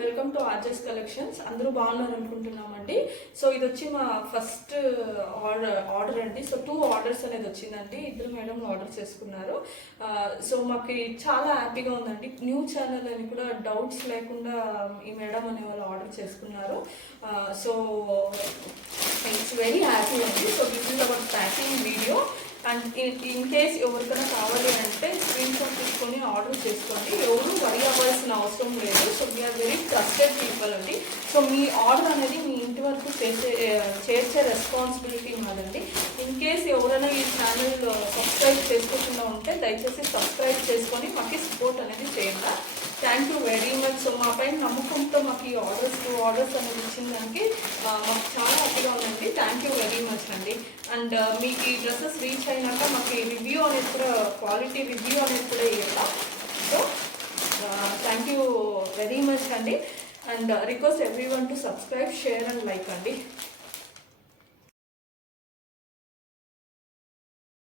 Welcome to RJs collections. అందరూ బాగున్నారు అనుకుంటున్నామండి. సో ఇది వచ్చి మా ఫస్ట్ ఆర్డర్ అండి. సో 2 ఆర్డర్స్ అనేది వచ్చిందండి. ఇద్దరు మేడం ఆర్డర్ చేసుకున్నారు. సో మాకు చాలా హ్యాపీగా ఉందండి. న్యూ ఛానల్ అని కూడా డౌట్స్ లేకుండా ఈ మేడం అనే వాళ్ళు ఆర్డర్ చేసుకున్నారు. సో ఇట్స్ వెరీ హ్యాపీ అండి. So this is our packing video. And in case ఎవరికైనా కావాలి అంటే స్క్రీన్ షాట్ తీసుకొని ఆర్డర్ చేసుకోండి. ఎవరు వరి అవ్వాల్సిన అవసరం లేదు. So we are very trusted people అండి. సో మీ ఆర్డర్ అనేది మీ ఇంటి వరకు చేర్చే రెస్పాన్సిబిలిటీ మాదండి. ఇన్ కేస్ ఎవరైనా ఈ ఛానల్ సబ్స్క్రైబ్ చేసుకోకుండా ఉంటే దయచేసి సబ్స్క్రైబ్ చేసుకొని మాకు సపోర్ట్ అనేది చేయండి. Thank you very much. So మా పైన నమ్మకంతో మాకు ఈ ఆర్డర్స్ అనేది ఇచ్చిన దానికి మాకు చాలా హ్యాపీగా ఉందండి. థ్యాంక్ యూ వెరీ మచ్ అండి. అండ్ మీకు ఈ డ్రెస్సెస్ రీచ్ అయినాక మాకు ఈ రివ్యూ అనేది కూడా క్వాలిటీ రివ్యూ అనేది కూడా ఇవ్వాలి. So thank you very much అండి. And request every one to subscribe, share and like అండి.